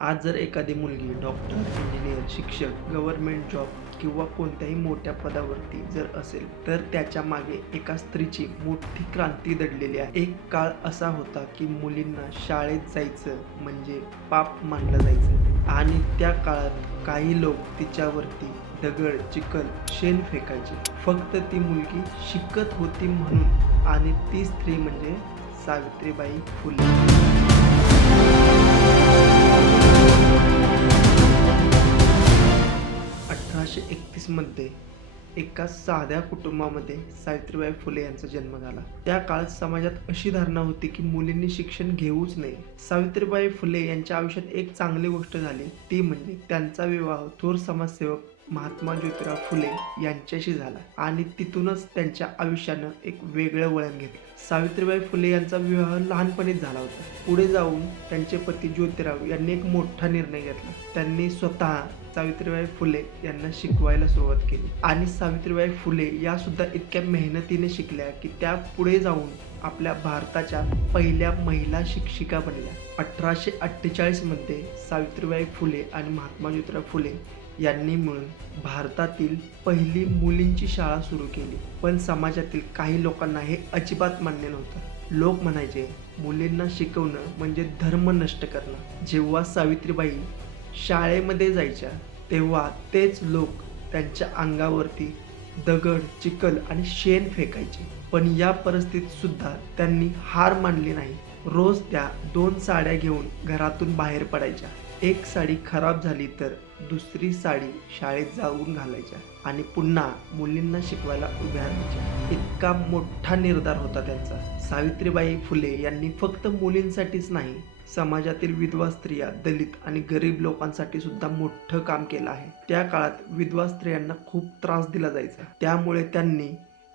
आज जर एखादी मुलगी डॉक्टर, इंजिनियर, शिक्षक, गव्हर्नमेंट जॉब किंवा कोणत्याही मोठ्या पदावरती जर असेल, तर त्याच्या मागे एका स्त्रीची मोठी क्रांती दडलेली आहे. एक काळ असा होता की मुलींना शाळेत जायचं म्हणजे पाप मानलं जायचं आणि त्या काळात काही लोक तिच्यावरती दगड, चिखल, शेण फेकायचे. फक्त ती मुलगी शिकत होती म्हणून. आणि ती स्त्री म्हणजे सावित्रीबाई फुले. 1831 एका साध्या कुटुंबामध्ये सावित्रीबाई फुले यांचा जन्म झाला. त्या काळात समाजात अशी धारणा होती की मुलींनी शिक्षण घेऊच नये. सावित्रीबाई फुले यांच्या आयुष्यात एक चांगली गोष्ट झाली, ती म्हणजे त्यांचा विवाह थोर समाजसेवक महात्मा ज्योतिराव फुले यांच्याशी झाला आणि तिथूनच त्यांच्या आयुष्यानं एक वेगळं वळण घेतलं. सावित्रीबाई फुले यांचा विवाह लहानपणीच झाला होता. पुढे जाऊन त्यांचे पती ज्योतिराव यांनी एक मोठा निर्णय घेतला. त्यांनी स्वतः सावित्रीबाई फुले यांना शिकवायला सुरुवात केली आणि सावित्रीबाई फुले या सुद्धा इतक्या मेहनतीने शिकल्या की त्या पुढे जाऊन आपल्या भारताच्या पहिल्या महिला शिक्षिका बनल्या. 1848 सावित्रीबाई फुले आणि महात्मा ज्योतिराव फुले यांनी मिळून भारतातील पहिली मुलींची शाळा सुरू केली. पण समाजातील काही लोकांना हे अजिबात मान्य नव्हतं. लोक म्हणायचे मुलींना शिकवणं म्हणजे धर्म नष्ट करणं. जेव्हा सावित्रीबाई शाळेमध्ये जायच्या तेव्हा तेच लोक त्यांच्या अंगावरती दगड, चिखल आणि शेण फेकायचे. पण या परिस्थितीत सुद्धा त्यांनी हार मानली नाही. रोज त्या 2 साड्या घेऊन घरातून बाहेर पडायच्या. एक साडी खराब झाली तर दुसरी साडी शाळेत जाऊन घालायच्या आणि पुन्हा मुलींना शिकवायला उभ्या राहायच्या. इतका मोठा निर्धार होता त्यांचा. सावित्रीबाई फुले यांनी फक्त मुलींसाठीच नाही, समाजातील विधवा स्त्रिया, दलित आणि गरीब लोकांसाठी सुद्धा मोठं काम केलं आहे. त्या काळात विधवा स्त्रियांना खूप त्रास दिला जायचा, त्यामुळे त्यांनी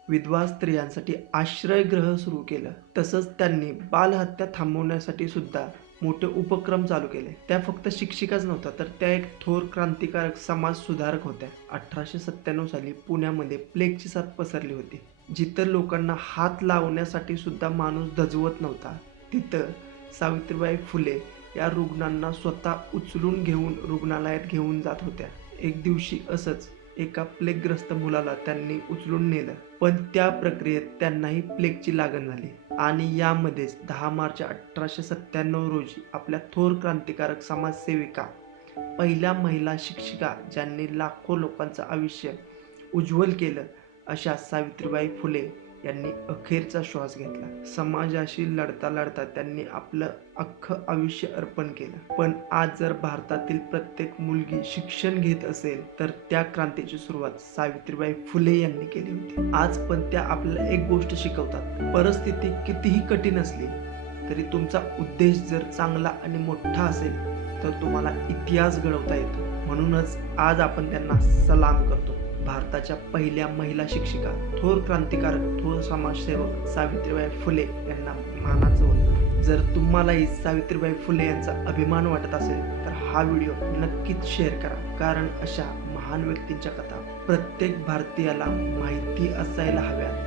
विधवा स्त्रियांसाठी आश्रयगृह सुरू केलं. तसंच त्यांनी बालहत्या थांबवण्यासाठी सुद्धा मोठे उपक्रम चालू केले. त्या फक्त शिक्षिकाच नव्हत्या, तर त्या एक थोर क्रांतिकारक समाज सुधारक होत्या. 1897 साली पुण्यामध्ये प्लेगची साथ पसरली होती. जिथं लोकांना हात लावण्यासाठी सुद्धा माणूस दजवत नव्हता, तिथं सावित्रीबाई फुले या रुग्णांना स्वतः उचलून घेऊन रुग्णालयात घेऊन जात होत्या. एक दिवशी असंच एका प्लेगग्रस्त मुलाला त्यांनी उचलून नेलं, पण त्या प्रक्रियेत त्यांनाही प्लेगची लागण झाली आणि यामध्येच 10 मार्च 1897 रोजी आपल्या थोर क्रांतिकारक समाजसेविका, पहिल्या महिला शिक्षिका ज्यांनी लाखो लोकांचं आयुष्य उज्ज्वल केलं, अशा सावित्रीबाई फुले यांनी अखेरचा श्वास घेतला. समाजाशी लढता लढता त्यांनी आपलं अख्खं आयुष्य अर्पण केलं. पण आज जर भारतातील प्रत्येक मुलगी शिक्षण घेत असेल तर त्या क्रांतीची सुरुवात सावित्रीबाई फुले यांनी केली होती. आज पण त्या आपल्याला एक गोष्ट शिकवतात, परिस्थिती कितीही कठीण असली तरी तुमचा उद्देश जर चांगला आणि मोठा असेल तर तुम्हाला इतिहास घडवता येतो. म्हणूनच आज आपण त्यांना सलाम करतो. भारताच्या पहिल्या महिला शिक्षिका, थोर क्रांतिकारक, थोर समाजसेवक सावित्रीबाई फुले यांना मानाचं वंदन. जर तुम्हालाही सावित्रीबाई फुले यांचा अभिमान वाटत असेल तर हा व्हिडिओ नक्कीच शेअर करा, कारण अशा महान व्यक्तींच्या कथा प्रत्येक भारतीयाला माहिती असायला हव्यात.